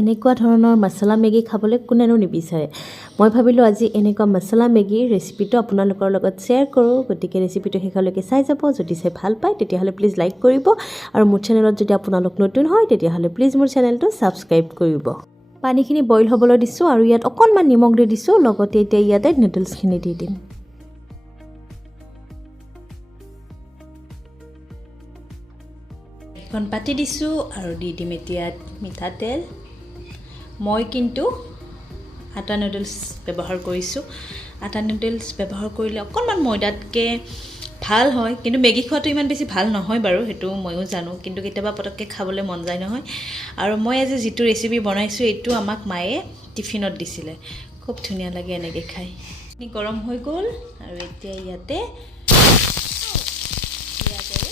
এনেকুৱা ধৰণৰ মছলা মেগী খাবলৈ কোনেনো নিবিচাৰে। মই ভাবিলোঁ আজি এনেকুৱা মছলা মেগীৰ ৰেচিপিটো আপোনালোকৰ লগত শ্বেয়াৰ কৰোঁ। গতিকে ৰেচিপিটো শেষলৈকে চাই যাব। যদি চাই ভাল পায় তেতিয়াহ'লে প্লিজ লাইক কৰিব, আৰু মোৰ চেনেলত যদি আপোনালোক নতুন হয় তেতিয়াহ'লে প্লিজ মোৰ চেনেলটো ছাবস্ক্ৰাইব কৰিব। পানীখিনি বইল হ'বলৈ দিছোঁ আৰু ইয়াত অকণমান নিমখ দি দিছোঁ। লগতে এতিয়া ইয়াতে নুডলছখিনি দি দিম। এখন পাতি দিছোঁ আৰু দি দিম এতিয়া মিঠাতেল। মই কিন্তু আটা নুডলছ ব্যৱহাৰ কৰিছোঁ। আটা নুডলছ ব্যৱহাৰ কৰিলে অকণমান ময়দাতকৈ ভাল হয়, কিন্তু মেগী খোৱাটো ইমান বেছি ভাল নহয় বাৰু, সেইটো ময়ো জানো, কিন্তু কেতিয়াবা পটককৈ খাবলৈ মন যায় নহয়। আৰু মই আজি যিটো ৰেচিপি বনাইছোঁ এইটো আমাক মায়ে টিফিনত দিছিলে। খুব ধুনীয়া লাগে এনেকৈ খাই। গৰম হৈ গ'ল আৰু এতিয়া ইয়াতে পিঁয়াজ আৰু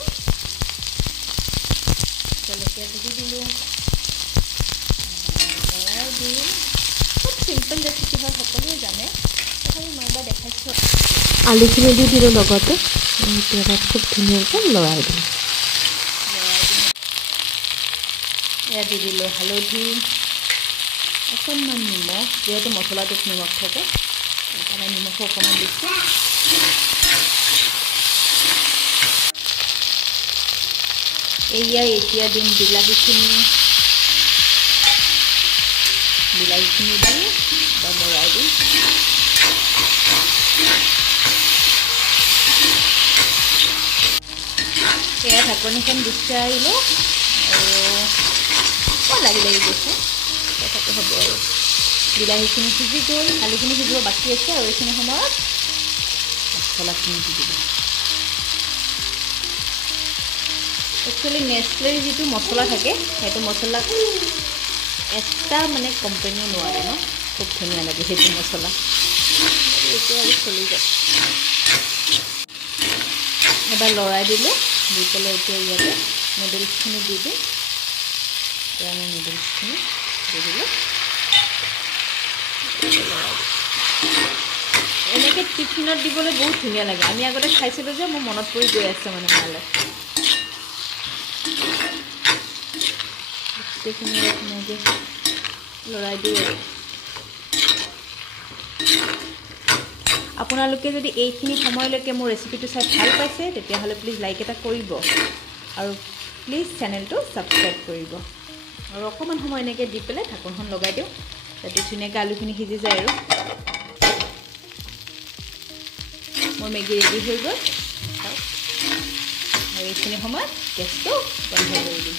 জলকীয়াটো দি দিলোঁ। খুব চিম্পল ৰেচিপি হয়, সকলোৱে জানে, তথাপি মই এবাৰ দেখাইছোঁ। আলুখিনি দি দিলোঁ লগতে, এতিয়া খুব ধুনীয়াকৈ লৰাই দিলোঁ। এয়া দি দিলোঁ হালধি, অকণমান নিমখ, যিহেতু মছলাটোত নিমখ থাকে সেইকাৰণে নিমখো অকণমান দিছোঁ। এতিয়া দিম বিলাহীখিনি দি লৰাই দিম। এয়া ঢাকনিখন গুচাই আহিলোঁ আৰু লাগি গৈছে, তাতে হ'ব আৰু। বিলাহীখিনি সিজি গ'ল, আলুখিনি সিজিব বাকী আছে, আৰু এইখিনি সময়ত মছলাখিনি দি দিলোঁ। একচুৱেলি নেচলেৰ যিটো মছলা থাকে সেইটো মছলা এটা মানে কোম্পানীয়ে নোৱাৰে ন, খুব ধুনীয়া লাগে সেইটো মছলা। এইটো আৰু চলি যায়। এবাৰ লৰাই দিলোঁ, দি পেলাই এতিয়া ইয়াতে নুডলছখিনি দি দিম। এতিয়া আমি নুডলছখিনি দি দিলোঁ। এনেকৈ টিফিনত দিবলৈ বহুত ধুনীয়া লাগে। আমি আগতে খাইছিলোঁ যে, মোৰ মনত পৰি গৈ আছে মানে ভালে। গোটেইখিনি ধুনীয়াকৈ লৰাই দিওঁ আৰু। আপোনালোকে যদি এইখিনি সময়লৈকে মোৰ ৰেচিপিটো চাই ভাল পাইছে তেতিয়াহ'লে প্লিজ লাইক এটা কৰিব, আৰু প্লিজ চেনেলটো ছাবস্ক্ৰাইব কৰিব। আৰু অকণমান সময় এনেকৈ দি পেলাই ঢাকনখন লগাই দিওঁ, যাতে ধুনীয়াকৈ আলুখিনি সিজি যায়। আৰু মোৰ মেগী ৰেডি হৈ গ'ল, আৰু এইখিনি সময়ত গেছটো বন্ধ কৰি দিম।